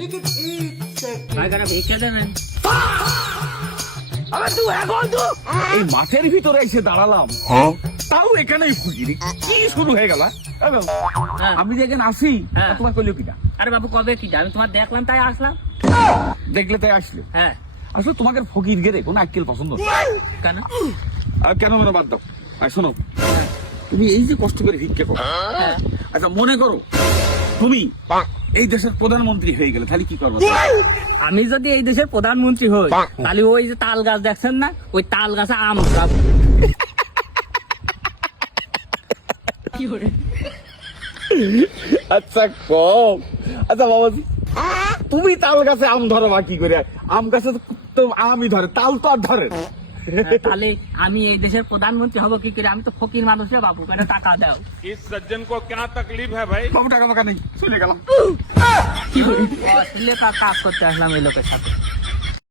लेकिन एक सेकंड ভাই খারাপ ভিক্ষা দেবেন? আরে তুই এখন তো এই মাঠের ভিতরে এসে দাঁড়ালাম, তাও এখানেই ফুকিরি কি শুরু হয়ে গেল? হ্যাঁ। আমি যে এখানে আসি হ্যাঁ। তোমার কইলো কিনা? আরে বাবু কবে কি আমি তোমার দেখলাম তাই আসলাম। দেখলে তাই আসলে? হ্যাঁ। আসলে তোমাকে ফকির গেরে কোন আক্কেল পছন্দ না। কেন? আর কেন মানে বাদ দাও। আর শোনো, তুমি এই যে কষ্ট করে ভিক্ষা করো, হ্যাঁ। আচ্ছা মনে করো তুমি এই দেশের প্রধানমন্ত্রী হয়ে গেলে তাহলে কি করবে? আমি যদি এই দেশের প্রধানমন্ত্রী হই তাহলে ওই যে তাল গাছ দেখছেন না, ওই তাল গাছে আম লাগাবো। আচ্ছা কম, আচ্ছা বাবা তুমি তাল গাছে আম ধরো বা কি করে? আম গাছে তো আমই ধরে, তাল তো আর ধরে না। হ্যাঁ, তাহলে আমি এই দেশের প্রধানমন্ত্রী হব কি করে? আমি তো ফকির মানুষে বাবু, কেন টাকা দাও। इस सज्जन को क्या तकलीफ है भाई? বাবু টাকা মাকা নেই, চলে গেলাম। অস্ট্রেলিয়া কাজ করতে আসলাম এই লোকের সাথে।